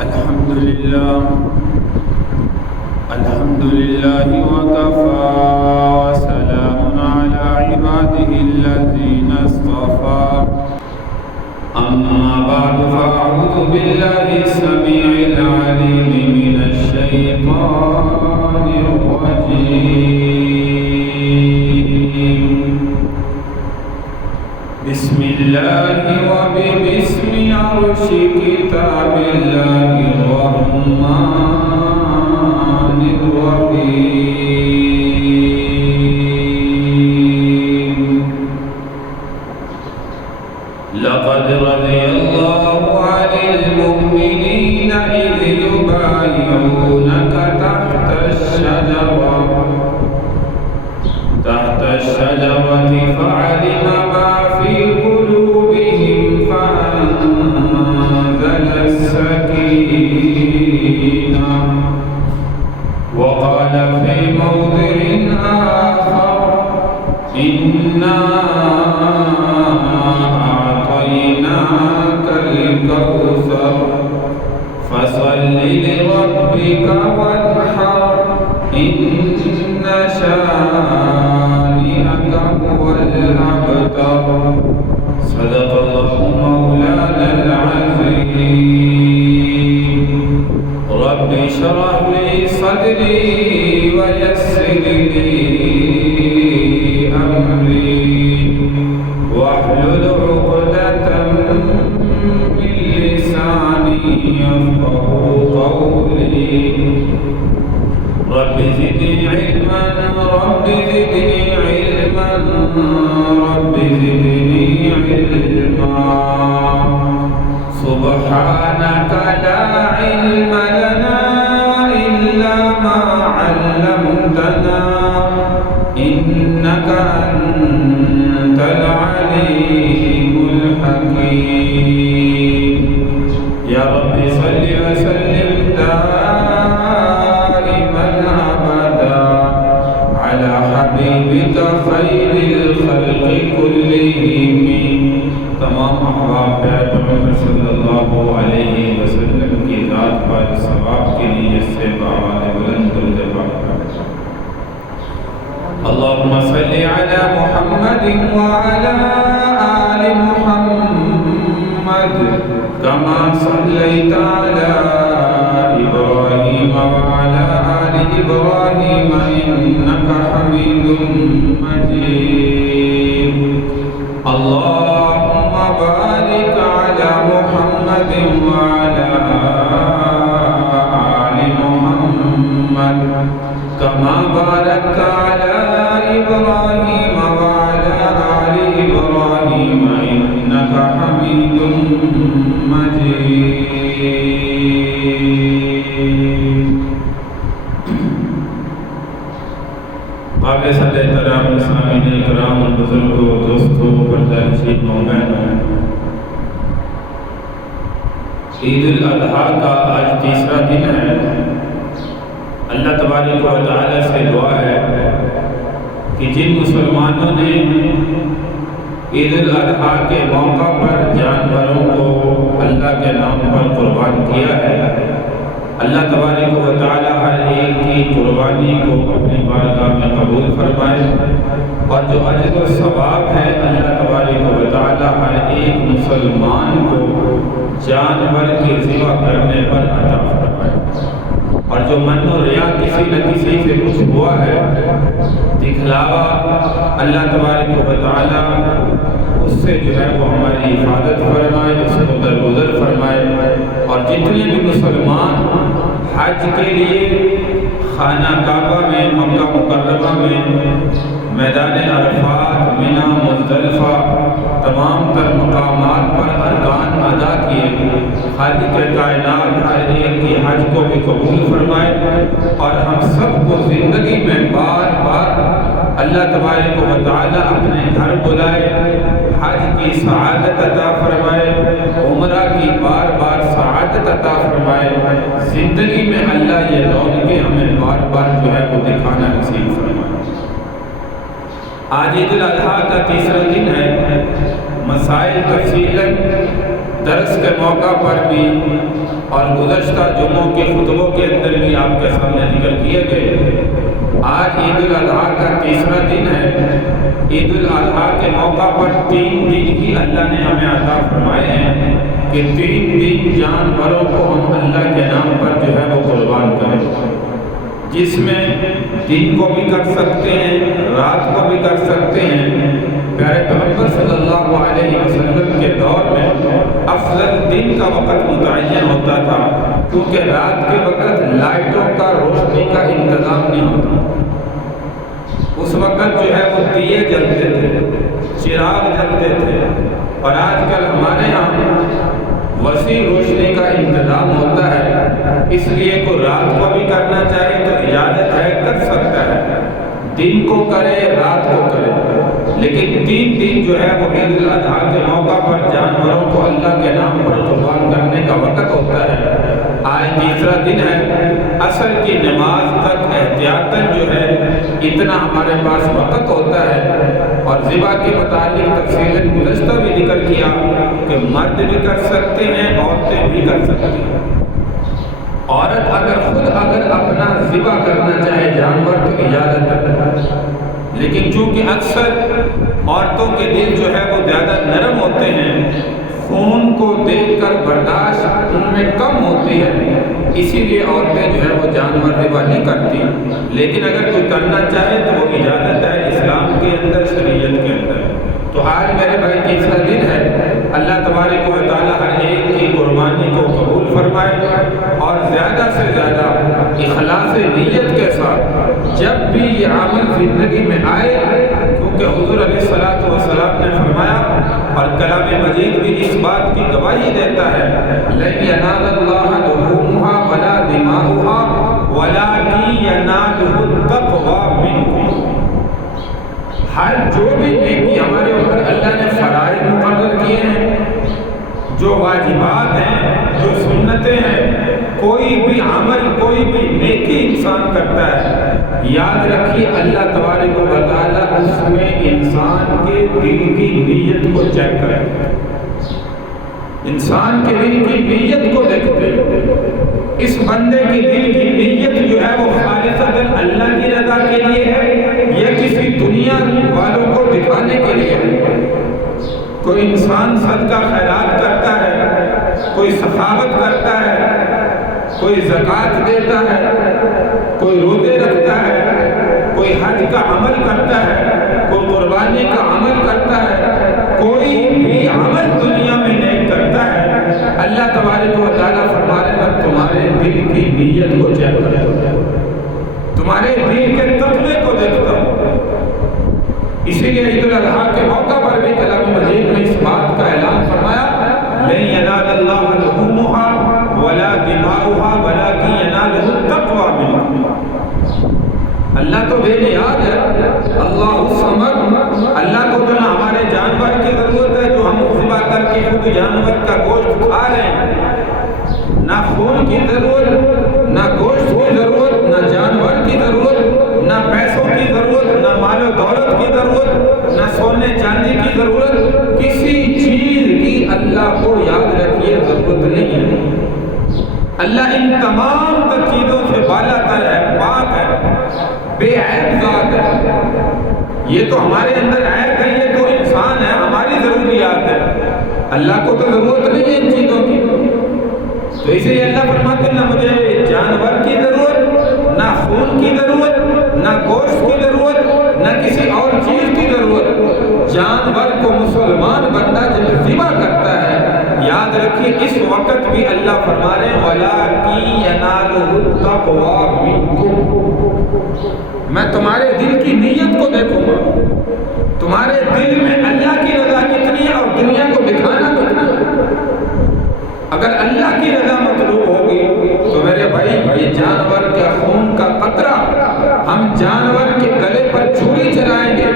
الحمد لله وكفى وسلام على عباده الذين اصطفى أما بعد فأعوذ بالله السميع العليم من الشيطان الرجيم بسم الله وباسم عرش كتاب الله الرحمن الرحيم لقد رضي الله عن المؤمنين إذ يبايعونك تحت الشجرة فعلم ما في قلوبهم فأنزل السكينة وقال في موضع آخر إنا أعطيناك الكوثر فصل لربك وانحر إن شانئك هو الأبتر صدق الله مولانا العظيم رب اشرح لي صدري ويسر لي أمري واحلل عقدة من لساني يفقهوا قولي رب زدني علما رب زدني علما رب زدني علما سبحانك لا علم لنا إلا ما علمتنا إنك أنت العليم الحكيم يا رب صل وسلم دائما أبدا على حبيبك خير الخلق كلهم تمام احباب پیارے محمد صلی اللہ علیہ وسلم کی ذات پر ثواب کے لیے سے بآواز بلند درود پاک اللهم صل على محمد وعلى آل محمد كما صليت على إبراهيم وعلى آل إبراهيم إنك حميد مجيد اللهم بارك على محمد وعلى آل محمد كما باركت على إبراهيم وعلى آل إبراهيم إنك حميد مجيد قابل صدر احترام سامعین کرام بزرگوں دوستوں پردہ نشین ماؤں بہنوں عید الاضحیٰ کا آج تیسرا دن ہے اللہ تبارک و تعالی سے دعا ہے کہ جن مسلمانوں نے عید الاضحیٰ کے موقع پر جانوروں کو اللہ کے نام پر قربان کیا ہے اللہ تبارک و تعالی ہر ایک کی قربانی کو اپنی بارگاہ میں قبول فرمائے اور جو اجر و ثواب ہے اللہ تبارک و تعالی ہر ایک مسلمان کو جانور کی ذبح کرنے پر عطا فرمائے اور جو من و ریا کسی نہ کسی سے کچھ ہوا ہے دکھلاوا اللہ تبارک و تعالی اس سے جو ہے وہ ہماری حفاظت فرمائے اس کو درگزر فرمائے اور جتنے بھی مسلمان حج کے لیے خانہ کعبہ میں مکہ مکرمہ میں میدان عرفات منی مزدلفہ تمام تر مقامات پر ارکان ادا کیے خالق کائنات ہر ایک کی حج کو بھی قبول فرمائے اور ہم سب کو زندگی میں بار بار اللہ تبارک و تعالی اپنے گھر بلائے حج کی سعادت عطا فرمائے عمرہ کی بار بار سعادت عطا فرمائے زندگی میں اللہ یہ رونقیں ہمیں بار بار جو ہے وہ دکھانا نصیب فرمائے آج عید الاضحیٰ کا تیسرا دن ہے مسائل تفصیلاً درس کے موقع پر بھی اور گزشتہ جمعوں کے خطبوں کے اندر بھی آپ کے سامنے ذکر کیے گئے۔ آج عید الاضحیٰ کا تیسرا دن ہے۔ عید الاضحیٰ کے موقع پر 3 دن ہی اللہ نے ہمیں عطا فرمائے ہیں کہ 3 دن جانوروں کو ہم اللہ کے نام پر جو ہے وہ قربان کریں، جس میں دن کو بھی کر سکتے ہیں، رات کو بھی کر سکتے ہیں۔ پیارے پیغمبر صلی اللہ علیہ وسلم کے دور میں افضل دن کا وقت متعین ہوتا تھا، کیونکہ رات کے وقت لائٹوں کا، روشنی کا انتظام نہیں ہوتا۔ اس وقت جو ہے وہ دیے جلتے تھے، چراغ جلتے تھے، اور آج کل ہمارے ہاں وسیع روشنی کا انتظام ہوتا ہے، اس لیے کوئی رات کو بھی کرنا چاہے تو اجازت ہے، کر سکتا ہے، دن کو کرے رات کو کرے، لیکن 3 دن جو ہے وہ عید الاضحیٰ کے موقع پر جانوروں کو اللہ کے نام پر قربان کرنے کا وقت ہوتا ہے۔ آج تیسرا دن ہے، عصر کی نماز تک احتیاطاً جو ہے اتنا ہمارے پاس وقت ہوتا ہے، اور ذبح کے متعلق تفصیل گزشتہ بھی ذکر کیا کہ مرد بھی کر سکتے ہیں، عورتیں بھی کر سکتی ہیں۔ عورت اگر اپنا ذبح کرنا چاہے جانور تو اجازت ہے، لیکن چونکہ اکثر عورتوں کے دل جو ہے وہ زیادہ نرم ہوتے ہیں، خون کو دیکھ کر برداشت ان میں کم ہوتی ہے، اسی لیے عورتیں جو ہے وہ جانور ذبح نہیں کرتی، لیکن اگر کوئی کرنا چاہے تو وہ اجازت ہے اسلام کے اندر، شریعت کے اندر۔ تو آج میرے بھائی تیسرا دن ہے، اللہ تبارک و تعالیٰ ہر ایک کی قربانی کو قبول فرمائے، اور زیادہ سے زیادہ اخلاص نیت کے ساتھ جب بھی یہ عمل زندگی میں آئے، کیونکہ حضور علیہ الصلوۃ والسلام نے فرمایا، اور کلام مجید بھی اس بات کی گواہی دیتا ہے، لَن يَنَالَ اللَّهَ لُحُومُهَا وَلَا دِمَاؤُهَا وَلَٰكِن يَنَالُهُ التَّقْوَىٰ مِنكُمْ۔ ہر جو بھی نیکی ہمارے اوپر اللہ نے فرائض مقرر کیے ہیں، جو واجبات ہیں، جو سنتیں ہیں، کوئی بھی عمل، کوئی بھی نیکی انسان کرتا ہے، یاد رکھیے اللہ تبارک و تعالیٰ اس میں انسان کے دل کی نیت کو چیک کرے، انسان کے دل کی نیت کو دیکھتے ہیں۔ اس بندے کی دل کی نیت جو ہے وہ خالصتاً اللہ کی رضا کے لیے ہے یا کسی دنیا والوں کو دکھانے کے لیے ہے۔ کوئی انسان صدقہ خیرات کرتا ہے، کوئی سخاوت کرتا ہے، کوئی زکوٰۃ دیتا ہے، کوئی روزے رکھتا ہے، کوئی حج کا عمل کرتا ہے، کوئی قربانی کا عمل کرتا ہے، کوئی بھی عمل دنیا میں نیک کرتا ہے، اللہ تبارک و تعالیٰ فرما رہے ہیں تمہارے دل کی نیت کو چیک کرتا ہوں، تمہارے دل کے تقوی کو دیکھتا ہوں۔ اسی لیے عید الاضحیٰ کے موقع پر بھی کلام مجید نے اس بات کا اعلان فرمایا، لَن يَنَالَ اللَّهَ لُحُومُهَا وَلَا دِمَاؤُهَا وَلَٰكِن يَنَالُهُ التَّقْوَىٰ مِنكُمْ۔ اللہ تو بے نیاز ہے، اللہ الصمد، اللہ کو تو نہ ہمارے جانور کی ضرورت ہے جو ہم ذبح کر کے خود جانور کا گوشت کھا رہے ہیں، نہ خون کی ضرورت، نہ گوشت کی ضرورت، نہ جانور کی ضرورت، نہ پیسوں کی ضرورت، نہ مال و دولت کی ضرورت، نہ سونے چاندی کی ضرورت، کسی چیز کی اللہ کو یاد رکھیے ضرورت نہیں ہے۔ اللہ ان تمام تر چیزوں سے بالا تر ہے، پاک ہے، بے عیب ذات ہے۔ یہ تو ہمارے اندر عیب ہے، یہ تو انسان ہے، ہماری ضروریات ہے، اللہ کو تو ضرورت نہیں ہے ان چیزوں کی۔ تو اسی لیے اللہ فرماتے ہیں نہ مجھے جانور کی ضرورت، نہ خون کی ضرورت، نہ گوشت کی ضرورت، نہ کسی اور چیز کی ضرورت۔ جانور کو مسلمان بندہ جب ذبح کرتا ہے، یاد رکھیے اس وقت بھی اللہ فرما رہے ہیں وَلَٰكِن يَنَالُهُ التَّقْوَىٰ مِنكُمْ، میں تمہارے دل کی نیت کو دیکھوں گا، تمہارے دل میں اللہ کی رضا کتنی ہے اور دنیا کو دکھانا کتنا ہے۔ اگر اللہ کی رضا مطلوب ہوگی تو میرے بھائی یہ جانور کے خون کا قطرہ ہم جانور کے گلے پر چھری چلائیں گے،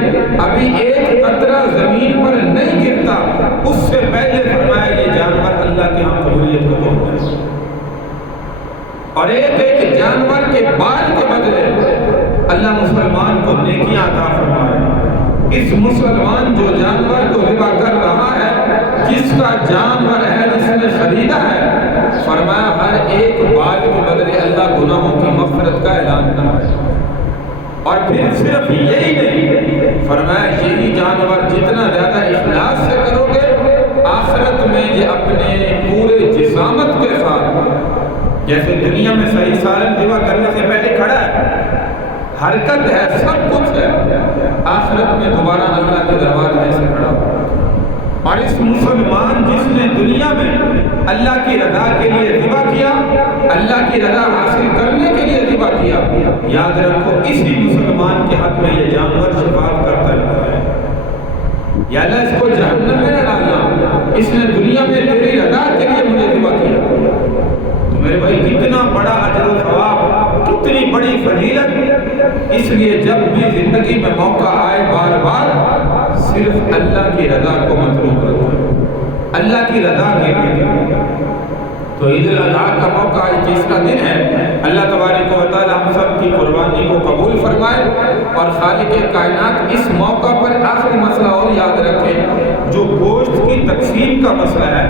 ابھی ایک قطرہ زمین پر نہیں گرتا، اس سے پہلے فرمایا یہ جانور اللہ کے ہاں قبولیت کو پہنچ جائے۔ اور ایک ایک جانور کے بال کے بدلے اللہ مسلمان کو نیکیاں عطا فرما رہے ہیں۔ اس مسلمان جو جانور کو ذبح کر رہا ہے جس کا جانور ہے جس نے خریدا ہے، فرمایا ہر ایک بال کے بدلے اللہ گناہوں کی مغفرت کا اعلان کر رہا ہے۔ اور پھر صرف یہی نہیں، فرمایا یہی جانور جتنا زیادہ اخلاص سے کرو گے، آخرت میں یہ اپنے پورے جسامت کے ساتھ، جیسے دنیا میں صحیح سالم ذبح کرنے سے پہلے کھڑا ہے، حرکت ہے، سب کچھ ہے، آخرت میں دوبارہ اللہ کے دربار میں ایسے کھڑا ہو۔ اور اس مسلمان جس نے دنیا میں اللہ کی رضا کے لیے ذبح کیا، اللہ کی رضا حاصل کرنے کے لیے ذبح کیا، یاد رکھو اسی مسلمان کے حق میں یہ جانور شفاعت کرتا ہے، یا اللہ اس کو جہنم میں نہ ڈالنا، اس نے دنیا میں تیری رضا کے لیے مجھے ذبح کیا۔ تو میرے بھائی کتنا بڑا اجر و ثواب، کتنی بڑی فضیلت۔ اس لیے جب بھی زندگی میں موقع آئے بار بار صرف اللہ کی رضا کو مطلوب رکھو، اللہ کی رضا کے لیے۔ تو عید الاضحیٰ کا موقع آج تیسرا دن ہے، اللہ تبارک و تعالی ہم سب کی قربانی کو قبول فرمائے، اور خالق کائنات اس موقع پر آخری مسئلہ اور یاد رکھے، جو گوشت کی تقسیم کا مسئلہ ہے،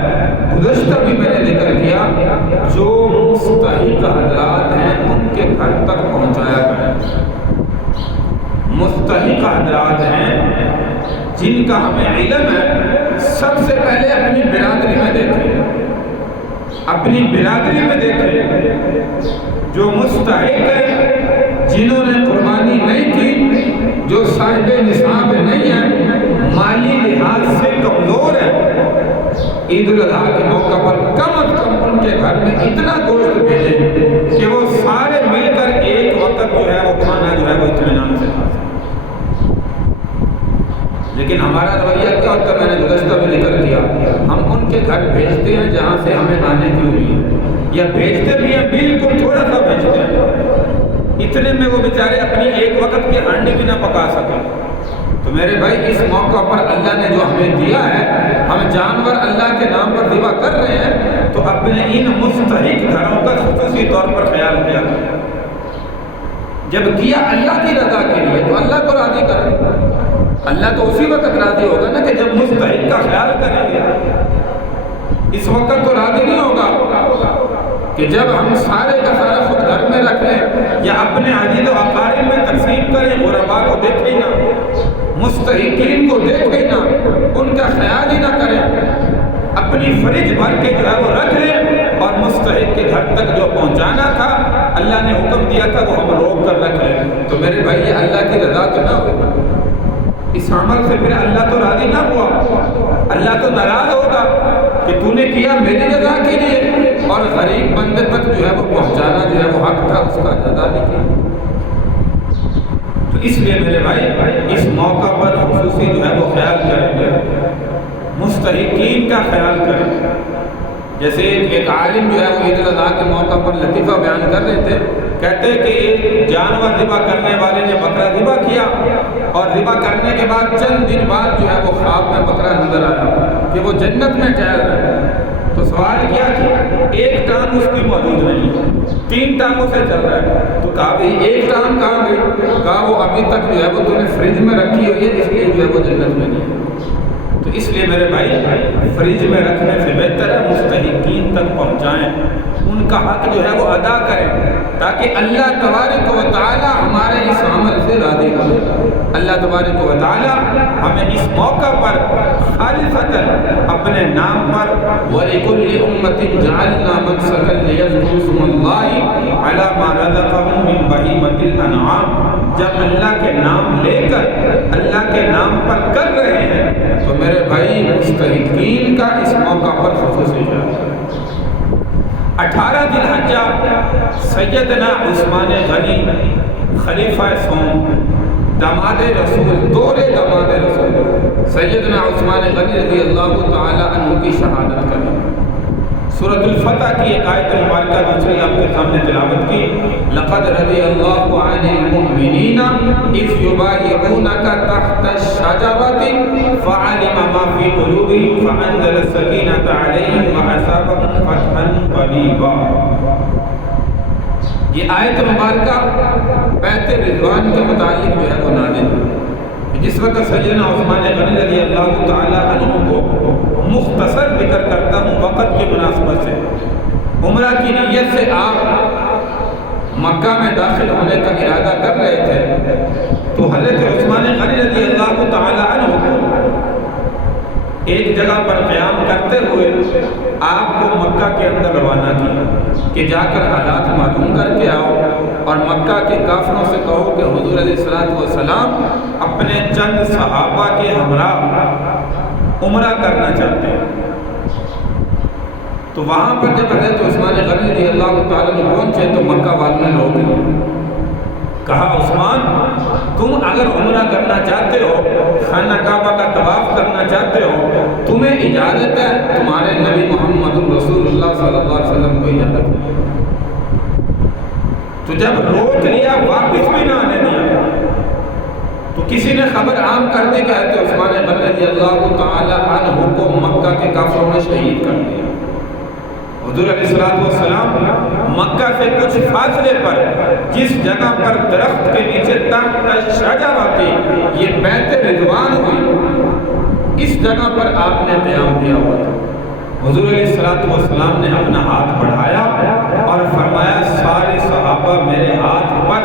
گزشتہ بھی میں نے ذکر کیا، جو مستحق حضرات ہیں ان کے گھر تک پہنچایا کریں۔ مستحق حضرات ہیں جن کا ہمیں علم ہے، سب سے پہلے اپنی برادری میں دیکھیں، اپنی برادری میں دیکھیں جو مستحق ہے، جنہوں نے قربانی نہیں کی، جو صاحب نصاب نہیں ہے، مالی لحاظ سے کمزور ہے، عید الاضحیٰ کے موقع پر کم از کم ان کے گھر میں اتنا گوشت بھیجیں کہ وہ سارے مل کر ایک وقت جو ہے وہ کھانا جو ہے وہ اطمینان سے کھا سکیں۔ لیکن ہمارا رویہ کیا ہوتا ہے، میں نے گزشتہ میں ذکر کیا، ہم ان کے گھر بھیجتے ہیں جہاں سے ہمیں آنے کی امید ہے، یا بھیجتے بھی ہیں بالکل تھوڑا سا بھیجتے ہیں، اتنے میں وہ بیچارے اپنی ایک وقت کی ہانڈی بھی نہ پکا سکیں۔ تو میرے بھائی اس موقع پر اللہ نے جو ہمیں دیا ہے، ہم جانور اللہ کے نام پر ذبح کر رہے ہیں، تو اپنے ان مستحق گھروں کا خصوصی طور پر خیال کیا کریں۔ جب کیا اللہ کی رضا کے لیے تو اللہ کو راضی کریں، اللہ تو اسی وقت راضی ہوگا نا کہ جب مستحق کا خیال کریں گے۔ اس وقت تو راضی نہیں ہوگا کہ جب ہم سارے کا سارا خود گھر میں رکھ لیں یا اپنے عزیز و اقارب میں تقسیم کریں، غرباء کو دیکھیں نہ، مستحقین کو دیکھیں نہ، ان کا خیال ہی نہ کریں، اپنی فریج بھر کے جو ہے وہ رکھ لیں، اور مستحق کے گھر تک جو پہنچانا تھا اللہ نے حکم دیا تھا وہ ہم روک کر رکھ لیں۔ تو میرے بھائی یہ اللہ کی رضا تو نہ ہوگا، اس عمل سے پھر اللہ تو راضی نہ ہوا، اللہ تو ناراض ہوگا کہ تو نے کیا میری رضا کے لیے، اور غریب بندے تک جو ہے وہ پہنچانا جو ہے وہ حق تھا، اس کا ادا نہیں کیا۔ تو اس لیے میرے بھائی اس موقع پر خصوصی جو ہے وہ خیال کریں گے، مستحقین کا خیال کریں۔ جیسے ایک عالم جو ہے وہ عید الاضحیٰ کے موقع پر لطیفہ بیان کر رہے تھے، کہتے کہ ایک جانور ذبح کرنے والے نے بکرا ذبح کیا، اور ذبح کرنے کے بعد چند دن بعد جو ہے وہ خواب میں بکرا نظر آیا کہ وہ جنت میں ٹہل رہا ہے۔ تو سوال کیا کہ ایک ٹانگ اس کی موجود نہیں، 3 ٹانگوں سے چل رہا ہے، تو کہا بھئی ایک ٹانگ کہاں گئی؟ کہا وہ ابھی تک جو ہے وہ تو نے فریج میں رکھی ہوئی ہے، اس لیے جو ہے وہ جنت میں نہیں ہے۔ تو اس لیے میرے بھائی فریج میں رکھنے سے بہتر ہے مستحقین تک پہنچائیں، ان کا حق جو ہے وہ ادا کریں، تاکہ اللہ تبارک و تعالی ہمارے اس عمل سے راضی ہو۔ اللہ تبارک و تعالی ہمیں اس موقع پر خالصتاً اپنے نام پر وَلِكُلِّ أُمَّةٍ جَعَلْنَا مَنسَكًا لِيَذْكُرُوا اسْمَ اللَّهِ عَلَىٰ مَا رَزَقَهُم مِّن بَهِيمَةِ الْأَنْعَامِ۔ جب اللہ کے نام لے کر اللہ کے نام پر کر رہے ہیں تو میرے بھائی مستحقین کا اس موقع پر خصوصی ہے۔ 18 ذی الحجہ سیدنا عثمان غنی خلیفہ سوم، داماد رسول، دورے داماد رسول سیدنا عثمان غنی رضی اللہ تعالی عنہ کی شہادت کریں۔ سورۃ الفتح کی ایک آیت مبارکہ دوسری آپ کے سامنے تلاوت کی، لقد رضی اللہ عن المؤمنین اذ یبایعونک تحت الشجرۃ فعلم ما فی قلوبہم فانزل السکینۃ علیہم واصابہم فتحا قریبا۔ یہ آیت مبارکہ بیعت رضوان کے متعلق جو ہے وہ نازل ہوئی جس وقت سیدنا عثمان غنی رضی اللہ تعالیٰ عنہ کو مختصر ذکر کرتا ہوں وقت کی مناسبت سے، عمرہ کی نیت سے آپ مکہ میں داخل ہونے کا ارادہ کر رہے تھے تو حضرت عثمان غنی رضی اللہ تعالیٰ عنہ کو ایک جگہ پر قیام کرتے ہوئے آپ کو مکہ کے اندر روانہ کیا کہ جا کر حالات معلوم کر کے آؤ اور مکہ کے کافروں سے کہو کہ حضور علیہ السلام اپنے چند صحابہ کے ہمراہ عمرہ کرنا چاہتے ہیں۔ تو وہاں پر جب حضرت عثمان غنی رضی اللہ تعالیٰ عنہ پہنچے تو مکہ والوں نے روک لیا، کہا عثمان تم اگر عمرہ کرنا چاہتے ہو، خانہ کعبہ کا طواف کرنا چاہتے ہو، تمہیں اجازت ہے، تمہارے نبی محمد رسول اللہ صلی اللہ علیہ وسلم کو اجازت ہے۔ تو جب روک لیا واپس بھی نہ آنے دیا تو کسی نے خبر عام کر دی کہ حضرت عثمان غنی رضی اللہ تعالیٰ عنہ کو مکہ کے کافروں نے شہید کر دیا۔ حضور علیہ السلام مکہ سے کچھ فاصلے پر جس جگہ پر درخت کے نیچے تحت شجرہ تھی، یہ بیت رضوان ہوئی، اس جگہ پر آپ نے قیام کیا ہوا تھا۔ حضور علیہ السلام نے اپنا ہاتھ بڑھایا اور فرمایا سارے صحابہ میرے ہاتھ پر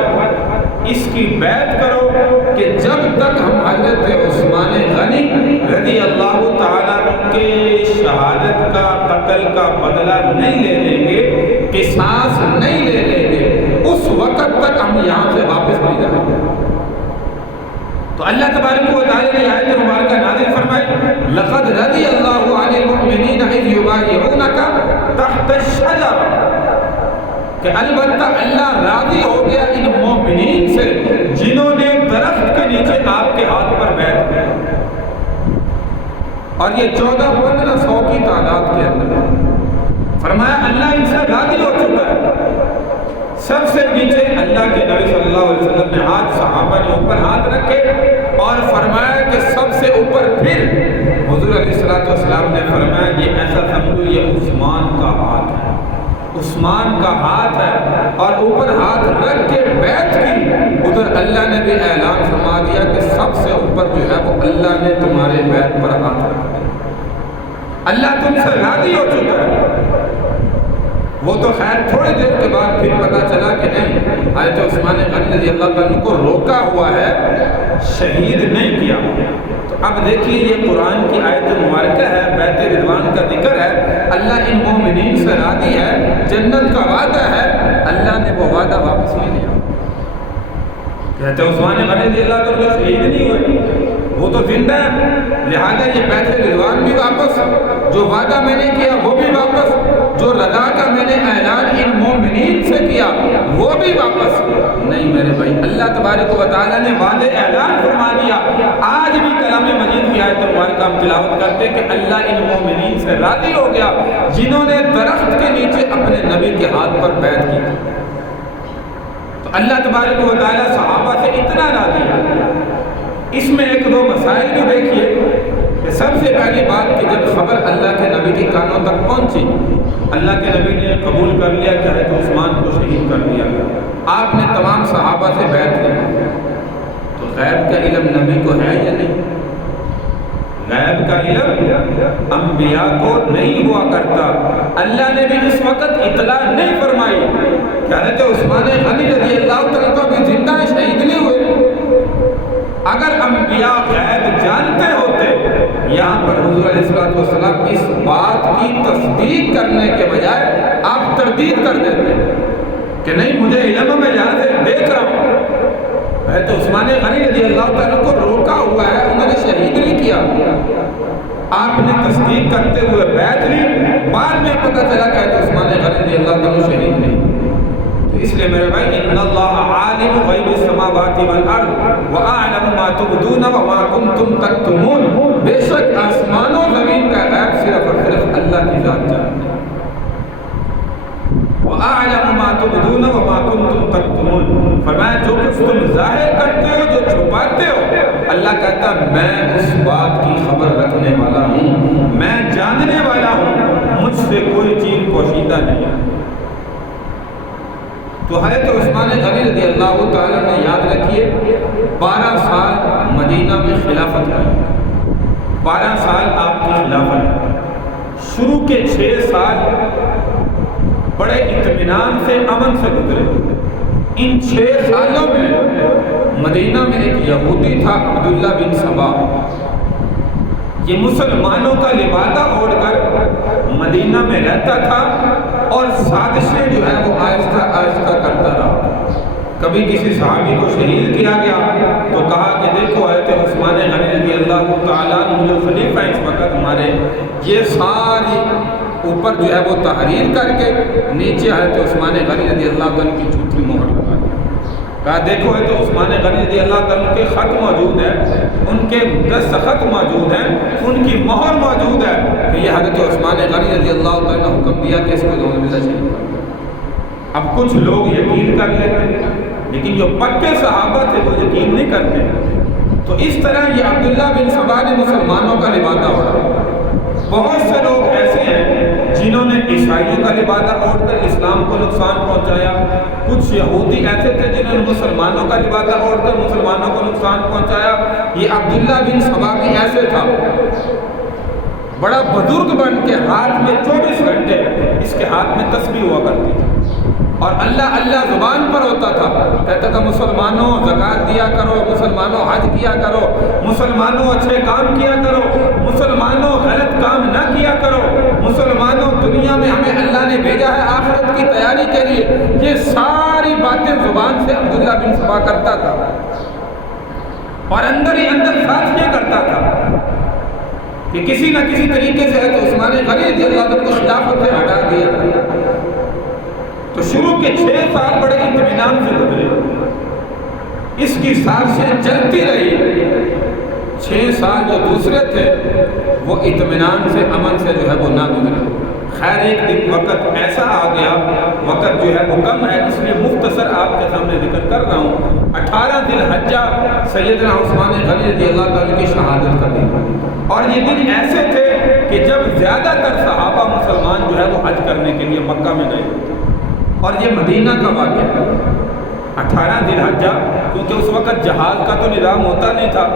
اس کی بیعت کرو کہ جب تک ہم حضرت عثمان غنی رضی اللہ تعالیٰ کے شہادت کا قتل کا بدلہ نہیں لے لیں گے، قصاص نہیں لے لیں گے، اس وقت تک ہم یہاں سے واپس نہیں جائیں گے۔ تو اللہ تبارک و تعالیٰ نے آیت مبارکہ نازل فرمائی لقد رضی اللہ عن المؤمنین اذ یبایعونک تحت الشجرہ، کہ البتہ اللہ راضی ہو گیا ان مومنین سے جنہوں نے درخت کے نیچے آپ کے ہاتھ پر بیعت کی، اور یہ 1400-1500 کی تعداد کے اندر فرمایا اللہ ان سے راضی ہو چکا ہے۔ سب سے نیچے اللہ کے نبی صلی اللہ علیہ وسلم نے ہاتھ صحابہ نے اوپر ہاتھ رکھے اور فرمایا کہ سب سے اوپر پھر حضور علیہ السلام نے فرمایا یہ ایسا سمجھو یہ عثمان کا ہاتھ ہے، عثمان کا ہاتھ ہے، اور اوپر ہاتھ رکھ کے بیعت کی۔ ادھر اللہ نے بھی اعلان فرما دیا کہ سب سے اوپر جو ہے وہ اللہ نے تمہارے بیعت پر ہاتھ رکھا، اللہ تم سے راضی ہو چکا ہے۔ وہ تو خیر تھوڑی دیر کے بعد پھر پتا چلا کہ نہیں، حضرت عثمان غنی رضی اللہ عنہ کو روکا ہوا ہے، شہید نہیں کیا۔ تو اب دیکھیے یہ قرآن کی آیت مبارکہ ہے، بیت رضوان کا ذکر ہے، اللہ ان مومنین سے راضی ہے، جنت کا وعدہ ہے، اللہ نے وہ وعدہ واپس لے لیا۔ کہتے عثمان غنی رضی اللہ عنہ شہید نہیں ہوئے، وہ تو زندہ ہے، لہذا یہ بیت رضوان بھی واپس، جو وعدہ میں نے کیا وہ بھی واپس، جو رضا کا میں نے اعلان ان مومنین سے کیا وہ بھی واپس نہیں۔ میرے بھائی اللہ تبارک و تعالیٰ نے وعدے اعلان فرما دیا۔ آج بھی کلام مجید کی آیت مبارکہ ہم تلاوت کرتے کہ اللہ ان مومنین سے راضی ہو گیا جنہوں نے درخت کے نیچے اپنے نبی کے ہاتھ پر بیعت کی تھی۔ تو اللہ تبارک و تعالیٰ صحابہ سے اتنا راضی ہے۔ اس میں ایک دو مسائل بھی دیکھیے کہ سب سے پہلی بات کہ جب خبر اللہ کے نبی کے کانوں تک پہنچی، اللہ کے نبی نے قبول کر لیا کہ حضرت عثمان کو شہید کر دیا، آپ نے تمام صحابہ سے بیعت کی۔ تو غیب کا علم نبی کو ہے یا نہیں؟ غیب کا علم انبیاء کو نہیں ہوا کرتا۔ اللہ نے بھی اس وقت اطلاع نہیں فرمائی کہ حضرت عثمان غنی رضی اللہ عنہ تو بھی زندہ شہید نہیں ہوئے۔ اگر انبیاء غیب جانتے ہوتے، یہاں پر حضور علیہ السلام اس بات کی تصدیق کرنے کے بجائے آپ تردید کر دیتے کہ نہیں مجھے علم میں جہاں سے دیکھ رہا ہوں، حضرت عثمان غنی رضی اللہ عنہ کو روکا ہوا ہے، انہوں نے شہید نہیں کیا۔ آپ نے تصدیق کرتے ہوئے بیعت لی، بعد میں پتہ چلا کہ حضرت عثمان غنی رضی اللہ عنہ شہید نہیں۔ تو اس لیے میرے بھائی ان اللہ عالم غیب السماوات والارض واعلم ما تبدون وما کنتم تکتمون، بے شک آسمان و زمین کا غیب صرف اور صرف اللہ کی ذات جانتی ہے۔ وَأَعْلَمُ مَا تُبْدُونَ وَمَا كُنْتُمْ تَكْتُمُونَ، فرمایا جو کچھ تم ظاہر کرتے ہو، جو چھپاتے ہو، اللہ کہتا میں اس بات کی خبر رکھنے والا ہوں، میں جاننے والا ہوں، مجھ سے کوئی چیز پوشیدہ نہیں ہے۔ تو حضرت عثمان غنی رضی اللہ تعالیٰ نے یاد رکھیے 12 سال مدینہ میں خلافت کی، 12 سال آپ کی خلافت، شروع کے 6 سال بڑے اطمینان سے امن سے گزرے۔ ان 6 سالوں میں مدینہ میں ایک یہودی تھا عبداللہ بن سبا، یہ مسلمانوں کا لبادہ اوڑھ کر مدینہ میں رہتا تھا اور سازشیں جو ہے وہ آہستہ آہستہ کرتا رہا۔ کبھی کسی صحابی کو شہید کیا گیا تو کہا کہ دیکھو حضرت عثمان غنی رضی اللہ تعالیٰ عنہ جو خلیفہ اس وقت ہمارے، یہ ساری اوپر جو ہے وہ تحریر کر کے نیچے حضرت عثمان غنی رضی اللہ تعالیٰ کی جھوٹی مہر لگا دی۔ کہا دیکھو حضرت عثمان غنی رضی اللہ تعالیٰ کے خط موجود ہے، ان کے دستخط موجود ہیں، ان کی مہر موجود ہے کہ یہ حضرت عثمان غنی رضی اللہ تعالیٰ نے حکم دیا کہ اس کو دونوں میں شہید کر۔ اب کچھ لوگ یقین کر لیتے لیکن جو پکے صحابہ تھے وہ یقین نہیں کرتے۔ تو اس طرح یہ عبداللہ بن سبا نے مسلمانوں کا لبادہ اوڑھا۔ بہت سے لوگ ایسے ہیں جنہوں نے عیسائیوں کا لبادہ اوڑھ کر اسلام کو نقصان پہنچایا، کچھ یہودی ایسے تھے جنہوں نے مسلمانوں کا لبادہ اوڑھ کر مسلمانوں کو نقصان پہنچایا۔ یہ عبداللہ بن سبا بھی ایسے تھا، بڑا بزرگ بن کے ہاتھ میں 24 گھنٹے اس کے ہاتھ میں تسبیح ہوا کرتی تھی اور اللہ اللہ زبان پر ہوتا تھا، کہتا تھا مسلمانوں زکوٰۃ دیا کرو، مسلمانوں حج کیا کرو، مسلمانوں اچھے کام کیا کرو، مسلمانوں غلط کام نہ کیا کرو، مسلمانوں دنیا میں ہمیں اللہ نے بھیجا ہے آخرت کی تیاری کے لیے۔ یہ ساری باتیں زبان سے عبداللہ بن سبا کرتا تھا اور اندر ہی اندر ساتھ یہ کرتا تھا کہ کسی نہ کسی طریقے سے حضرت عثمان غنی رضی اللہ عنہ کو خلافت سے ہٹا دیا تھا۔ تو شروع کے 6 سال بڑے اطمینان سے گزرے، اس کی سازشیں چلتی رہی۔ 6 سال جو دوسرے تھے وہ اطمینان سے امن سے جو ہے وہ نہ گزرے۔ خیر ایک دن وقت ایسا آ گیا، وقت جو ہے وہ کم ہے اس لیے مختصر آپ کے سامنے ذکر کر رہا ہوں۔ 18 ذی الحجہ سیدنا عثمان غنی رضی اللہ تعالیٰ کی شہادت کا دن، اور یہ دن ایسے تھے کہ جب زیادہ تر صحابہ مسلمان جو ہے وہ حج کرنے کے لیے مکہ میں گئے، اور یہ مدینہ کا واقعہ ہے 18 ذی الحجہ، کیونکہ اس وقت جہاز کا تو نظام ہوتا نہیں تھا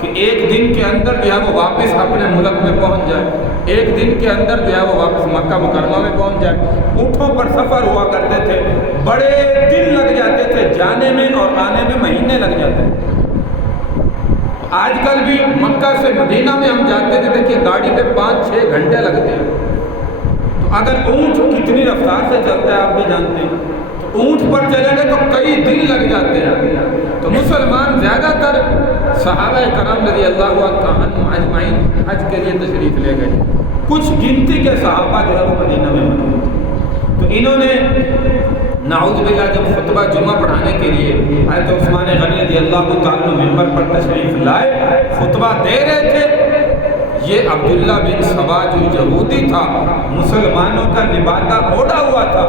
کہ ایک دن کے اندر جو ہے وہ واپس اپنے ملک میں پہنچ جائے، ایک دن کے اندر جو ہے وہ واپس مکہ مکرمہ میں پہنچ جائے۔ اونٹوں پر سفر ہوا کرتے تھے، بڑے دن لگ جاتے تھے جانے میں اور آنے میں مہینے لگ جاتے تھے۔ آج کل بھی مکہ سے مدینہ میں ہم جاتے تھے، دیکھیے گاڑی پہ 5-6 گھنٹے لگتے ہیں۔ تو اگر اونٹ کتنی رفتار سے چلتا ہے آپ بھی جانتے ہیں، تو اونٹ پر چلیں گے تو کئی دن لگ جاتے ہیں۔ تو مسلمان زیادہ تر صحابہ کرام رضی اللہ عنہم اجمعین حج کے لیے تشریف لے گئے، کچھ گنتی کے صحابہ جو ہے وہ مدینہ میں موجود تھے۔ تو انہوں نے نعوذ باللہ جب خطبہ جمعہ پڑھانے کے لیے حضرت عثمان غنی رضی اللہ تعالیٰ ممبر پر تشریف لائے، خطبہ دے رہے تھے، یہ عبداللہ بن سبا جو یہودی تھا، مسلمانوں کا لبادہ اوڑھا ہوا تھا،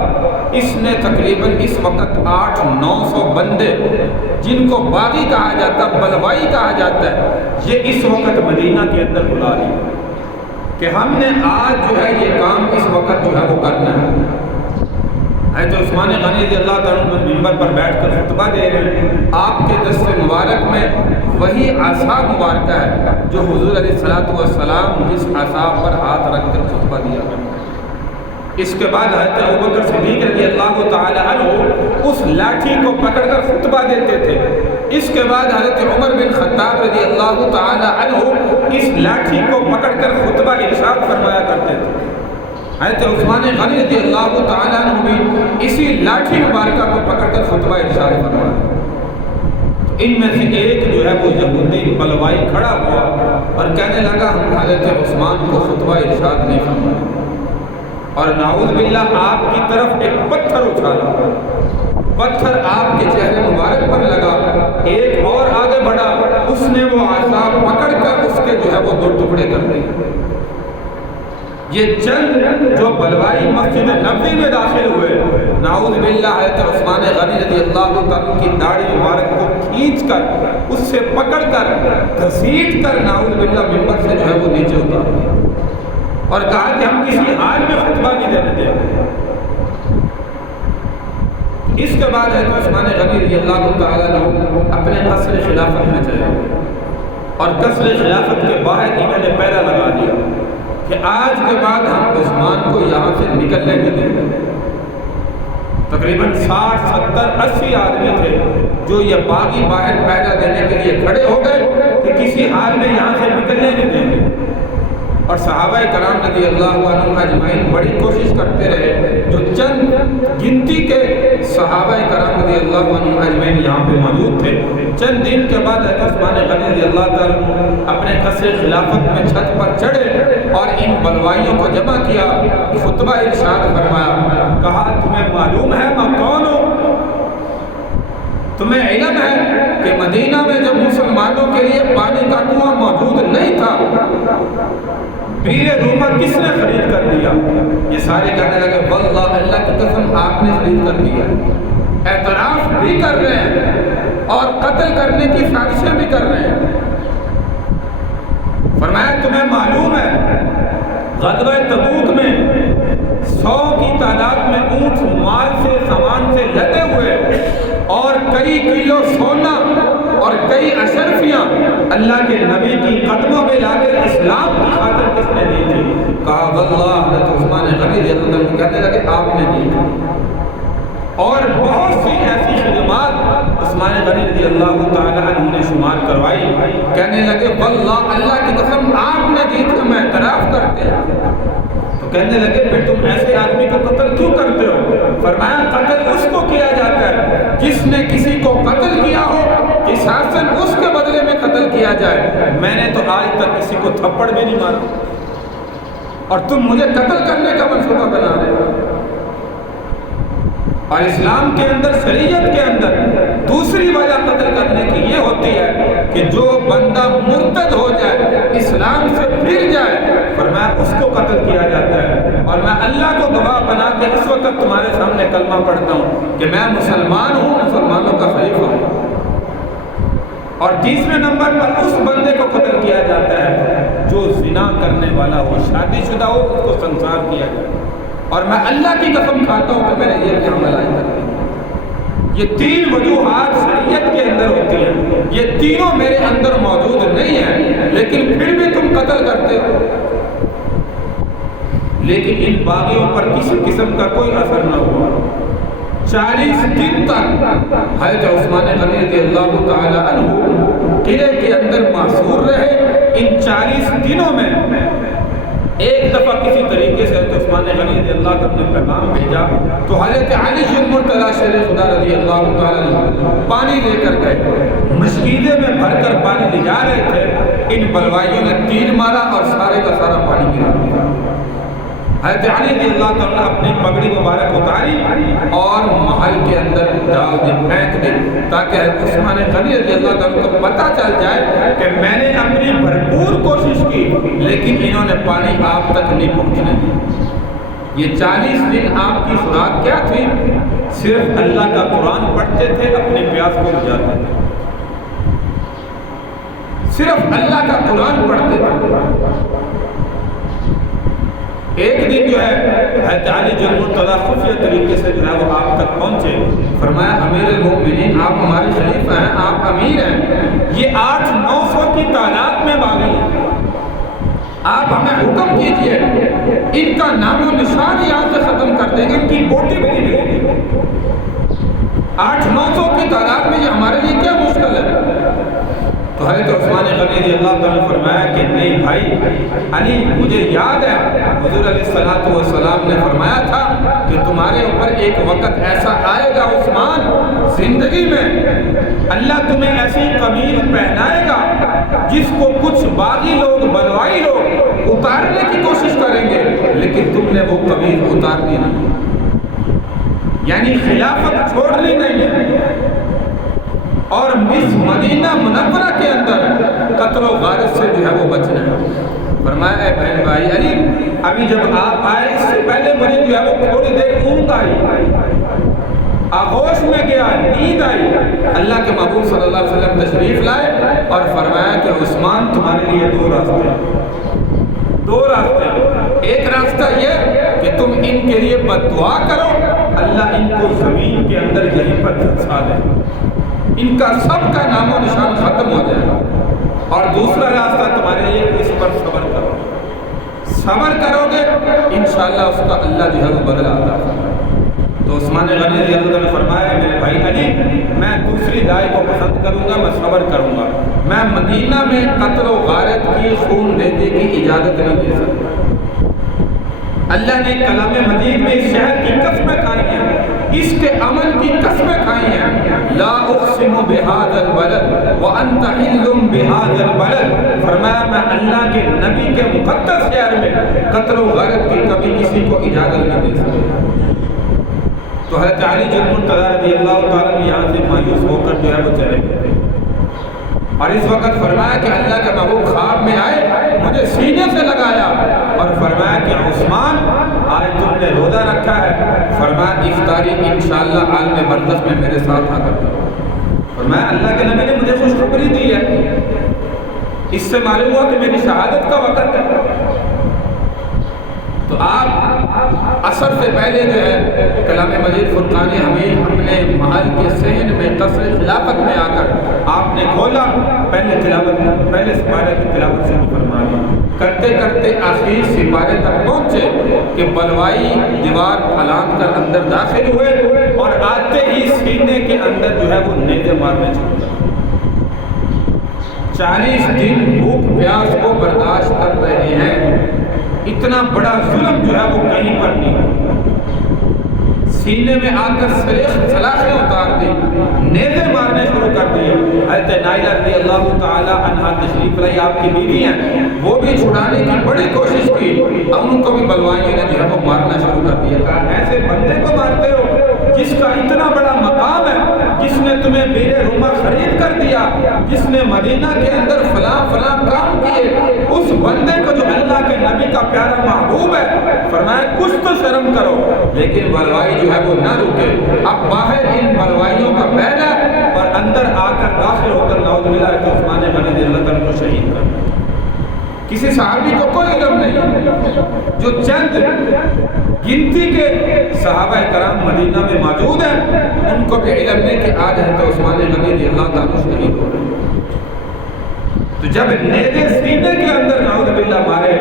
اس نے تقریباً اس وقت 800-900 بندے جن کو باغی کہا جاتا، بلوائی کہا جاتا ہے، یہ اس وقت مدینہ کے اندر بلا لیے کہ ہم نے آج جو ہے یہ کام اس وقت جو ہے وہ کرنا ہے۔ حضرت عثمان غنی رضی اللہ تعالیٰ عنہ ممبر پر بیٹھ کر خطبہ دے رہے ہیں، آپ کے دست مبارک میں وہی عصا مبارکہ ہے جو حضور علیہ السلام جس عصا پر ہاتھ رکھ کر خطبہ دیا کرتے ہیں۔ اس کے بعد حضرت ابوبکر صدیق رضی اللہ تعالیٰ عنہ اس لاٹھی کو پکڑ کر خطبہ دیتے تھے۔ اس کے بعد حضرت عمر بن خطاب رضی اللہ تعالیٰ عنہ اس لاٹھی کو پکڑ کر خطبہ ارشاد فرمایا کرتے تھے۔ حضرت عثمان غنی رضی اللہ تعالیٰ عنہ بھی اسی لاٹھی مبارکہ کو پکڑ کر خطبہ ارشاد فرمایا۔ ان میں سے ایک جو ہے وہ یہودی بلوائی کھڑا ہوا اور کہنے لگا ہم حضرت عثمان کو خطبہ ارشاد نہیں فرمائے، اور نعوذ باللہ آپ کی طرف ایک پتھر اچھالا، پتھر آپ کے چہرے مبارک پر لگا، ایک اور آگے بڑھا، اس نے وہ عصا پکڑ کر اس کے جو ہے وہ 2 ٹکڑے کر دیے۔ یہ چند جو بلوائی مسجد نبوی میں داخل ہوئے، نعوذ باللہ حضرت عثمان غنی رضی اللہ تعالیٰ کی داڑھی مبارک کو کھینچ کر اس سے پکڑ کر گھسیٹ کر نعوذ باللہ ممبر سے جو ہے وہ نیچے اتارا اور کہا کہ ہم کسی حال میں خطبہ نہیں دینے دیں۔ اس کے بعد ہے عثمان غنی رضی اللہ تعالیٰ عنہ اپنے قصر خلافت میں چلے اور قصر خلافت کے باہر انہوں نے پہلا لگا دیا کہ آج کے بعد ہم عثمان کو یہاں سے نکلنے نہیں دیں گے۔ تقریباً 60 70 80 آدمی تھے جو یہ باغی باہر پہلا دینے کے لیے کھڑے ہو گئے کہ کسی حال میں یہاں سے نکلنے نہیں دیں گے۔ اور صحابہ کرام رضی اللہ عنہم اجمعین بڑی کوشش کرتے رہے، جو چند گنتی کے صحابہ کرام رضی اللہ عنہم اجمعین یہاں پہ موجود تھے۔ چند دن کے بعد عثمان غنی رضی اللہ تعالیٰ اپنے قصر خلافت میں چھت پر چڑھے اور ان بلوائیوں کو جمع کیا، خطبہ ارشاد فرمایا، کہا تمہیں معلوم ہے میں کون ہوں؟ تمہیں علم ہے کہ مدینہ میں جب مسلمانوں کے لیے پانی کا کنواں موجود نہیں تھا، بیر روما کس نے خرید کر دیا؟ یہ سارے کہنے لگے واللہ اللہ کی قسم آپ نے خرید کر دیا۔ اعتراف بھی کر رہے ہیں اور قتل کرنے کی سازشیں بھی کر رہے ہیں۔ فرمایا تمہیں معلوم ہے غزوہ تبوک میں 100 کی تعداد میں اونٹ مال سے سامان سے لدے ہوئے اور کئی کلو سونا اور کئی اشرفیاں اللہ کے نبی کی قدموں میں لا کر اسلام کی خاطر کس نے دی تھی؟ کہا واللہ حضرت عثمان غنی رضی اللہ عنہ کہنے لگے آپ نے دی تھی۔ اور بہت سی ایسی خدمات عثمان غنی رضی اللہ تعالیٰ عنہ نے شمار کروائی، کہنے لگے واللہ اللہ کی قسم آپ نے دی تھی، ہم اعتراف کرتے ہیں۔ تو کہنے لگے پھر تم ایسے آدمی کو قتل کیوں کرتے ہو؟ فرمایا قتل اس کو کیا جاتا ہے جس نے کسی کو قتل کیا ہو، قصاصاً اس کے بدلے میں قتل کیا جائے۔ میں نے تو آج تک کسی کو تھپڑ بھی نہیں مارا اور تم مجھے قتل کرنے کا منصوبہ بنا رہے ہو۔ اور اسلام کے اندر، شریعت کے اندر دوسری وجہ قتل کرنے کی یہ ہوتی ہے کہ جو بندہ مرتد ہو جائے، اسلام سے پھر جائے، فرمایا اس کو قتل کیا جاتا ہے۔ اور میں اللہ کو گواہ بنا کے اس وقت تمہارے سامنے کلمہ پڑھتا ہوں کہ میں مسلمان ہوں، مسلمانوں کا خلیفہ ہوں۔ اور تیسرے نمبر پر اس بندے کو قتل کیا جاتا ہے جو زنا کرنے والا ہو، شادی شدہ ہو، اس کو سنسار کیا جائے۔ اور میں اللہ کی قسم کھاتا ہوں کہ میں نے یہ عمل آج تک نہیں۔ یہ 3 وجوہات شریعت کے اندر ہوتی ہیں، یہ تینوں میرے اندر موجود نہیں ہیں، لیکن پھر بھی تم قتل کرتے ہو۔ لیکن ان باغیوں پر کسی قسم کا کوئی اثر نہ ہوا۔ 40 دن تک حضرت عثمان غنی رضی اللہ تعالی عنہ قلعے کے اندر محصور رہے۔ ان 40 دنوں میں ایک دفعہ کسی طریقے سے حضرت عثمان غنی رضی اللہ عنہ نے پیغام بھیجا تو حضرت علی المرتضیٰ شیر خدا رضی اللہ تعالی عنہ پانی لے کر گئے، مشکیزے میں بھر کر پانی لے جا رہے تھے، ان بلوائیوں نے تیر مارا اور سارے کا سارا پانی گرا دیا۔ حضرت علی رضی اللہ تعالیٰ اپنی پگڑی مبارک اتاری اور محل کے اندر ڈال دی، پھینک دی، تاکہ حضرت عثمان غنی رضی اللہ تعالیٰ کو پتہ چل جائے کہ میں نے اپنی بھرپور کوشش کی لیکن انہوں نے پانی آپ تک نہیں پہنچنے دی۔ یہ 40 دن آپ کی خوراک کیا تھی؟ صرف اللہ کا قرآن پڑھتے تھے، اپنے پیاس کو بجھاتے تھے، صرف اللہ کا قرآن پڑھتے تھے۔ ایک دن جو ہے حضرت علی جو المرتضیٰ خفیہ طریقے سے جو ہے وہ آپ تک پہنچے، فرمایا امیر المؤمنین آپ ہمارے خلیفہ ہیں، آپ امیر ہیں، یہ 800-900 کی تعداد میں باغی ہیں، آپ ہمیں حکم کیجئے ان کا نام و نشان یہاں سے ختم کر دیں گے، ان کی بوٹی بھی نہیں ملے گی۔ 800-900 کی تعداد میں یہ ہمارے لیے کیا مشکل ہے؟ تو حضرت عثمان غنی رضی اللہ تعالیٰ نے فرمایا کہ نہیں بھائی علی، مجھے یاد ہے حضور علیہ السلام نے فرمایا تھا کہ تمہارے اوپر ایک وقت ایسا آئے گا عثمان زندگی میں، اللہ تمہیں ایسی قمیض پہنائے گا جس کو کچھ باغی لوگ، بلوائی لوگ اتارنے کی کوشش کریں گے لیکن تم نے وہ قمیض اتارنی نہیں، یعنی خلافت چھوڑنی نہیں ہے۔ اور اس مدینہ منورہ کے اندر قتل و غارت سے جو ہے وہ بچنا ہے۔ فرمایا اے بہن بھائی علی، ابھی جب آپ آئے اس سے پہلے مجھے جو ہے وہ تھوڑی دیر اونگ آئی، آغوش میں گیا، نیند آئی، اللہ کے محبوب صلی اللہ علیہ وسلم تشریف لائے اور فرمایا کہ عثمان تمہارے لیے 2 راستے ہیں، 2 راستے ہیں۔ ایک راستہ یہ کہ تم ان کے لیے بد دعا کرو، اللہ ان کو زمین کے اندر یہیں پر جھنسا دیں، ان کا سب کا نام و نشان ختم ہو جائے گا۔ اور دوسرا راستہ تمہارے لیے، اس پر صبر کرو، صبر کرو گے انشاءاللہ اس کا اللہ جو ہے وہ بدلہ عطا فرمائے۔ تو عثمان غنی رضی اللہ عنہ نے فرمایا میرے بھائی علی، میں دوسری رائے کو پسند کروں گا، میں صبر کروں گا، میں مدینہ میں قتل و غارت کی، خون بہنے کی اجازت نہیں دے سکتا۔ اللہ نے کلام مجید میں اس شہر کی قسمیں کھائی ہیں، اس کے امن کی قسمیں کھائی ہیں، لا اقسم بہذا البلد وانت حل بہذا البلد، فرمایا میں اللہ کے نبی کے مقدس شہر میں قتل و غارت کی کبھی کسی کو اجازت نہیں دے سکتا۔ تو حضرت علی المرتضیٰ رضی اللہ تعالیٰ یہاں سے مایوس ہو کر جو ہے وہ چلے گئے، اور اس وقت فرمایا کہ اللہ کے محبوب خواب میں آئے، مجھے سینے سے لگایا اور فرمایا کہ عثمان آج تم نے روزہ رکھا ہے، فرمایا افطاری انشاءاللہ عالم برزخ میں میرے ساتھ آ کر، فرمایا اللہ کے نبی نے مجھے خوشخبری دی ہے، اس سے معلوم ہوا کہ میری شہادت کا وقت ہے۔ تو آپ عصر سے پہلے جو ہے کلام مجید فرقان حمید اپنے محل کے صحن میں قصر خلافت میں آ کر آپ نے کھولا، پہلے سپارے کی تلاوت شروع فرما دی، کرتے کرتے آخری سپارے تک پہنچے کہ بلوائی دیوار پھلانگ کر اندر داخل ہوئے، اور آتے ہی سینے کے اندر جو ہے وہ نیزے مارنے چھوڑ گئے۔ 40 دن بھوک پیاس کو برداشت کر رہے ہیں، اتنا بڑا ظلم جو ہے وہ کہیں پر نہیں، سینے میں آ کر سلاخیں اتار دی، نیزے مارنے شروع کر دیے۔ حضرت نائلہ رضی اللہ تعالی عنہا تشریف لائی، آپ کی بیوی ہیں، وہ بھی چھڑانے کی بڑی کوشش کی، اب ان کو بھی بلوائیوں نے جو ہے وہ مارنا شروع کر دیا، کہا ایسے بندے کو مارتے ہو جس کا اتنا بڑا مقام ہے، جس نے تمہیں بیر روما خرید کر دیا، جس نے مدینہ کے اندر فلاں فلاں کام کیے، اس بندے کو جو اللہ کے نبی کا پیارا محبوب ہے، فرمایا کچھ تو شرم کرو۔ لیکن بلوائی جو ہے وہ نہ رکے، اب باہر ان بلوائیوں کا پہلا اور اندر آ کر داخل ہو کر نعوذ باللہ کہ عثمان غنی رضی اللہ عنہ کو شہید کر۔ کسی صحابی کو کوئی علم نہیں، جو چند گنتی کے صحابہ کرام مدینہ میں موجود ہیں، ان کو بھی علم نہیں کہ آج ہے تو عثمان غنی رضی اللہ عنہ شہید ہو رہے ہیں۔ تو جب نیزے سینے کے اندر نعوذ باللہ مارے،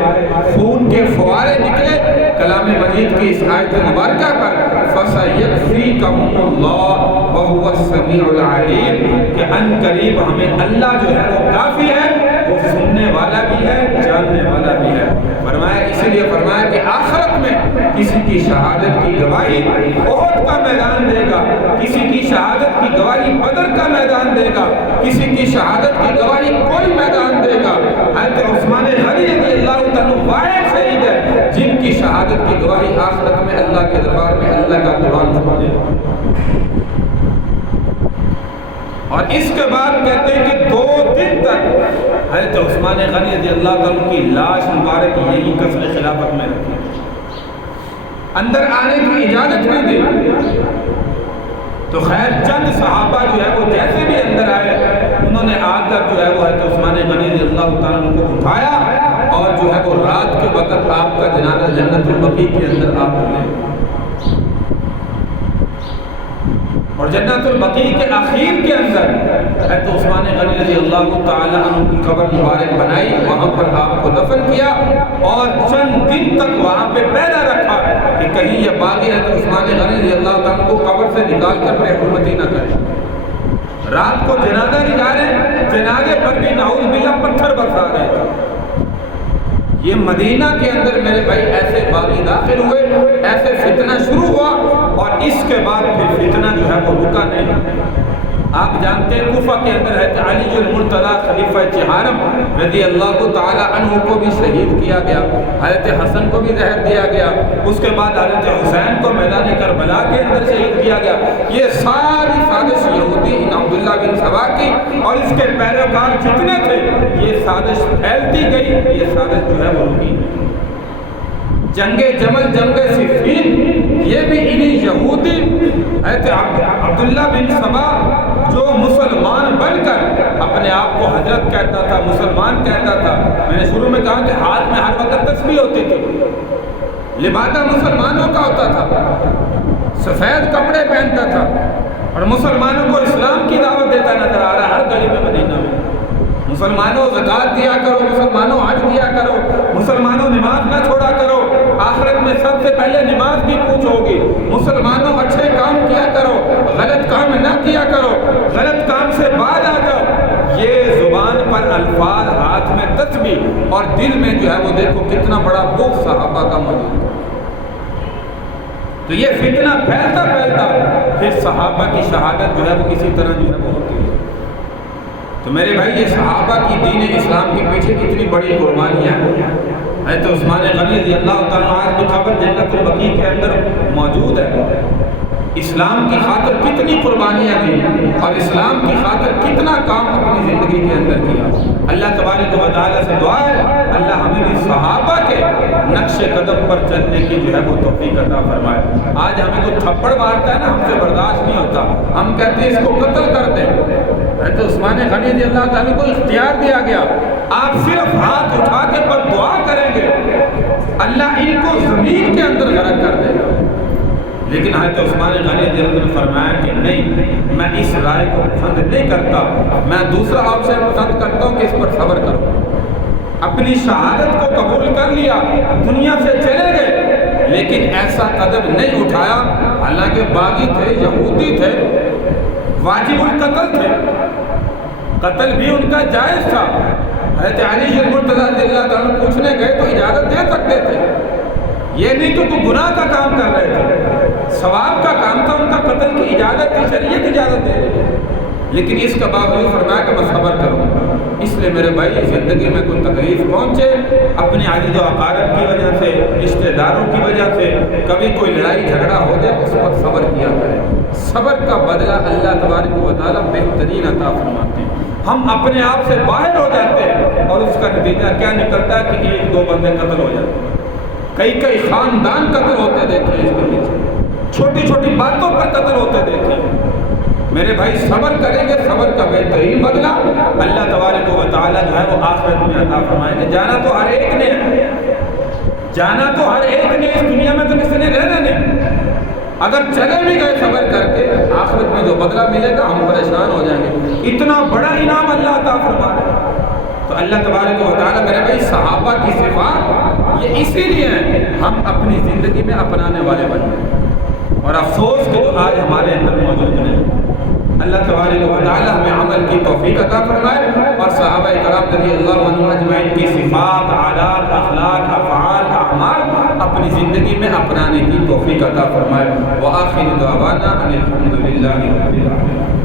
خون کے فوارے نکلے، کلام مجید کی اس آیت مبارکہ پر فَسَيَكْفِيكَهُمُ اللَّهُ وَهُوَ السَّمِيعُ الْعَلِيمُ کہ ان قریب ہمیں اللہ جو ہے وہ کافی ہے، وہ سننے والا بھی ہے، جاننے والا بھی ہے۔ فرمایا اسی لیے فرمایا کہ آخرت میں کسی کی شہادت کی گواہی احد کا میدان دے گا، کسی کی شہادت کی گواہی بدر کا میدان دے گا، کسی کی شہادت کی گواہی کوئی میدان دے گا۔ حضرت عثمان غنی رضی اللہ عنہ واحد شہید ہے جن کی شہادت کی گواہی آخرت میں اللہ کے دربار میں اللہ کا قرآن چھوڑ دے گا۔ اور اس کے بعد کہتے ہیں کہ 2 دن تک حضرت عثمان غنی رضی اللہ عنہ کی لاش مبارک یہی قصر خلافت میں رکھی، اندر آنے کی اجازت نہیں دی۔ تو خیر چند صحابہ جو ہے وہ جیسے بھی اندر آئے، انہوں نے آ کر جو ہے وہ حضرت عثمان غنی رضی اللہ تعالیٰ کو اٹھایا، اور جو ہے وہ رات کے وقت آپ کا جنازہ جنت البقیع کے اندر آپ نے، اور جنت البقیع کے اخیر کے اندر حضرت عثمان غنی رضی اللہ تعالیٰ عنہ کی قبر مبارک بنائی، وہاں پر آپ کو دفن کیا، اور چند دن تک وہاں پہ پہرا رکھا کہ کہیں یہ باغی حضرت عثمان غنی رضی اللہ تعالیٰ عنہ کو قبر سے نکال کر بے حرمتی نہ کرے۔ رات کو جنازہ نکالے، جنازے پر بھی نعوذ باللہ پتھر برسا رہے تھے۔ یہ مدینہ کے اندر میرے بھائی ایسے باغی داخل ہوئے، ایسے فتنہ شروع ہوا، اور اس کے بعد پھر فتنہ جو ہے وہ رکا نہیں۔ آپ جانتے ہیں کوفہ کے اندر حضرت علی المرتضیٰ خلیفہ چہارم رضی اللہ تعالی عنہ کو بھی شہید کیا گیا، حضرت حسن کو بھی زہر دیا گیا، اس کے بعد حضرت حسین کو میدان کربلا کے اندر شہید کیا گیا۔ یہ ساری سازش یہودی ان عبداللہ بن سبا کی اور اس کے پیروکار جتنے تھے، یہ سازش پھیلتی گئی، یہ سازش جو ہے وہ رکی۔ جنگ جمل، جنگ صفین، یہ بھی انہی یہودی حضرت عبداللہ بن سبا جو مسلمان بن کر اپنے آپ کو حضرت کہتا تھا، مسلمان کہتا تھا۔ میں نے شروع میں کہا کہ ہاتھ میں ہر وقت تسبیح ہوتی تھی، لبادہ مسلمانوں کا ہوتا تھا، سفید کپڑے پہنتا تھا، اور مسلمانوں کو اسلام کی دعوت دیتا نظر آ رہا ہے ہر گلی میں مدینہ میں۔ مسلمانوں زکوٰۃ دیا کرو، مسلمانوں حج دیا کرو، مسلمانوں نماز نہ چھوڑا کرو، آخرت میں سب سے پہلے نماز کی پوچھ ہوگی۔ مسلمانوں اچھے کام کیا کرو، غلط کام نہ کیا کرو، غلط کام سے باز آ جاؤ۔ یہ زبان پر الفاظ، ہاتھ میں تسبیح اور دل میں جو ہے وہ دیکھو کتنا بڑا بغض صحابہ کا موجود ہے۔ تو یہ فتنہ پھیلتا پھیلتا پھر صحابہ کی شہادت جو ہے وہ اسی طرح جو ہے وہ ہوتی ہے۔ تو میرے بھائی یہ صحابہ کی دین اسلام کے پیچھے اتنی بڑی قربانیاں ہیں۔ تو عثمان غنی رضی اللہ تعالیٰ عنہ کی خبر جنت البقیع کے اندر موجود ہے۔ اسلام کی خاطر کتنی قربانیاں دی اور اسلام کی خاطر کتنا کام اپنی زندگی کے اندر کیا۔ اللہ تبارک و تعالیٰ سے دعا ہے اللہ ہمیں بھی صحابہ کے نقش قدم پر چلنے کی جو ہے وہ توفیق عطا فرمائے۔ آج ہمیں کوئی تھپڑ مارتا ہے نا، ہم سے برداشت نہیں ہوتا، ہم کہتے ہیں اس کو قتل کر دیں۔ تو عثمان غنی رضی اللہ تعالیٰ کو اختیار دیا گیا، آپ صرف ہاتھ اٹھا کے بس دعا کریں گے اللہ ان کو زمین کے اندر غرق کر دے گا۔ لیکن حضرت عثمان غنی رضی اللہ نے فرمایا کہ نہیں، میں اس رائے کو پسند نہیں کرتا، میں دوسرا آپشن پسند کرتا ہوں کہ اس پر صبر کروں۔ اپنی شہادت کو قبول کر لیا، دنیا سے چلے گئے، لیکن ایسا قدم نہیں اٹھایا۔ حالانکہ باغی تھے، یہودی تھے، واجب القتل تھے، قتل بھی ان کا جائز تھا۔ حضرت علی المرتضیٰ رضی اللہ تعالیٰ پوچھنے گئے تو اجازت دے سکتے تھے، یہ نہیں کہ کوئی گناہ کا کام کر رہے تھے، ثواب کا کام تھا، ان کا قتل کی اجازت تھی، شریعت اجازت دے رہی ہے۔ لیکن اس کا باوجود فرمایا کہ میں صبر کروں۔ اس لیے میرے بھائی زندگی میں کوئی تکلیف پہنچے، اپنے عجز و اقارب کی وجہ سے، رشتہ داروں کی وجہ سے، کبھی کوئی لڑائی جھگڑا ہو جائے، اس پر صبر کیا کرے۔ صبر کا بدلہ اللہ تبارک و تعالیٰ بہترین عطا فرماتے ہیں۔ ہم اپنے آپ سے باہر ہو جاتے ہیں اور اس کا نتیجہ کیا نکلتا ہے کہ ایک دو بندے قتل ہو جاتے ہیں، کئی خاندان قتل ہوتے دیکھے، اس کے پیچھے چھوٹی چھوٹی باتوں پر قتل ہوتے دیکھے۔ میرے بھائی صبر کریں گے، صبر کا بہترین بدلہ اللہ تبارک و تعالیٰ جو ہے وہ آخرت میں عطا فرمائیں گے۔ جانا تو ہر ایک نے ہے، جانا تو ہر ایک نے، اس دنیا میں تو کسی نے رہنا نہیں۔ اگر چلے بھی گئے صبر کر کے، آخرت میں جو بدلہ ملے گا ہم پریشان ہو جائیں گے۔ اتنا بڑا انعام اللہ عطا فرما رہا ہے۔ تو اللہ تبارک و تعالیٰ میرے بھائی صحابہ کی صفات یہ اسی لیے ہیں ہم اپنی زندگی میں اپنانے والے بن جائیں، اور افسوس کہ جو آج ہمارے اندر موجود نہیں۔ اللہ تبارک و تعالیٰ ہمیں عمل کی توفیق عطا فرمائے اور صحابہ کرام رضی اللہ عنہم اجمعین کی صفات، عادات، اخلاق، افعال، اعمال اپنی زندگی میں اپنانے کی توفیق عطا فرمائے۔ وآخر دعوانا ان الحمد للہ رب العالمین۔